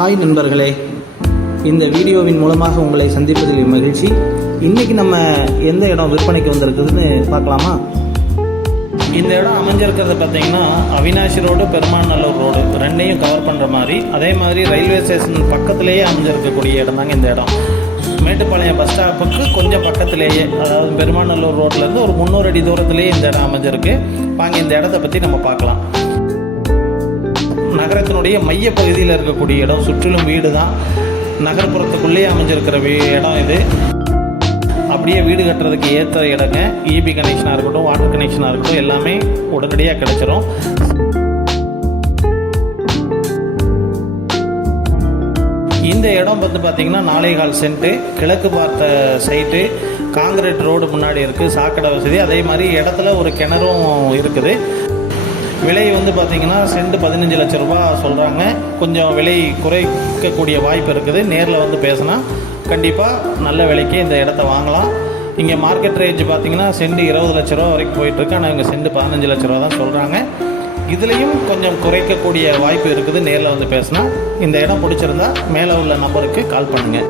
Hi நண்பர்களே, இந்த வீடியோவின் மூலமாக உங்களை சந்திப்பதில் மகிழ்ச்சி. இன்றைக்கி நம்ம எந்த இடம் விற்பனைக்கு வந்திருக்குதுன்னு பார்க்கலாமா? இந்த இடம் அமைஞ்சிருக்கிறது பார்த்திங்கன்னா அவினாஷி ரோடு, பெருமாநல்லூர் ரோடு ரெண்டையும் கவர் பண்ணுற மாதிரி, அதே மாதிரி ரயில்வே ஸ்டேஷன் பக்கத்துலேயே அமைஞ்சிருக்கக்கூடிய இடம் தாங்க இந்த இடம். மேட்டுப்பாளையம் பஸ் ஸ்டாப்புக்கு கொஞ்சம் பக்கத்துலேயே, அதாவது பெருமாநல்லூர் ரோட்லேருந்து ஒரு 300 அடி தூரத்துலேயே இந்த இடம் அமைஞ்சிருக்கு. வாங்க இந்த இடத்த பற்றி நம்ம பார்க்கலாம். நகரத்தினுடைய மையப்பகுதியில் இருக்கக்கூடிய இடம், சுற்றிலும் வீடு தான். நகர்ப்புறத்துக்குள்ளேயே அமைஞ்சிருக்கிற இடம் இது. அப்படியே வீடு கட்டுறதுக்கு ஏற்ற இடங்க. இபி கனெக்ஷனாக இருக்கட்டும், வாட்டர் கனெக்ஷனாக இருக்கட்டும், எல்லாமே உடனடியாக கிடைச்சிரும். இந்த இடம் வந்து பார்த்திங்கன்னா 4.25 சென்ட்டு, கிழக்கு பார்த்த சைட்டு, காங்கிரீட் ரோடு முன்னாடி இருக்குது, சாக்கடை வசதி, அதே மாதிரி இடத்துல ஒரு கிணறும் இருக்குது. விலை வந்து பார்த்திங்கன்னா சென்ட் 15 லட்சம் ரூபா சொல்கிறாங்க. கொஞ்சம் விலை குறைக்கக்கூடிய வாய்ப்பு இருக்குது. நேரில் வந்து பேசினா கண்டிப்பாக நல்ல விலைக்கு இந்த இடத்த வாங்கலாம். இங்கே மார்க்கெட் ரேஞ்சு பார்த்திங்கன்னா சென்ட் 20 லட்ச ரூபா வரைக்கும் போயிட்டுருக்கு. ஆனால் இங்கே சென்ட் 15 லட்ச ரூபா தான் சொல்கிறாங்க. இதுலேயும் கொஞ்சம் குறைக்கக்கூடிய வாய்ப்பு இருக்குது. நேரில் வந்து பேசினா. இந்த இடம் பிடிச்சிருந்தா மேலே உள்ள நம்பருக்கு கால் பண்ணுங்கள்.